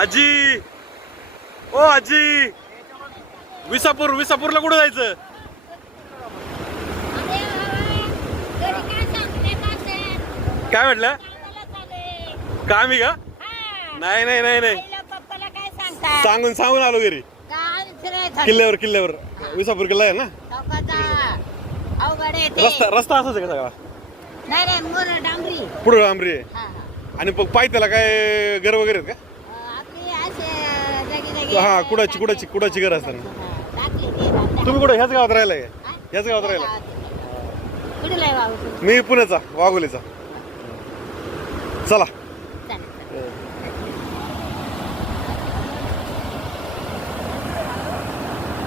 आजी ओ आजी विसापूरला कुठं जायचं? काय म्हटलं? काम आहे का? नाही नाही नाही नाही सांगून आलो घरी. किल्ल्यावर विसापूर किल्ला आहे ना. रस्ता असाच आहे का सगळा? पुढे डांबरी आहे. आणि पाय त्याला काय घर वगैरे आहेत का? हा कुडाची घर असतात. तुम्ही कुठे ह्याच गावात राहिलाय? ह्याच गावात राहिला? मी पुण्याचा वाघोलीचा. चला.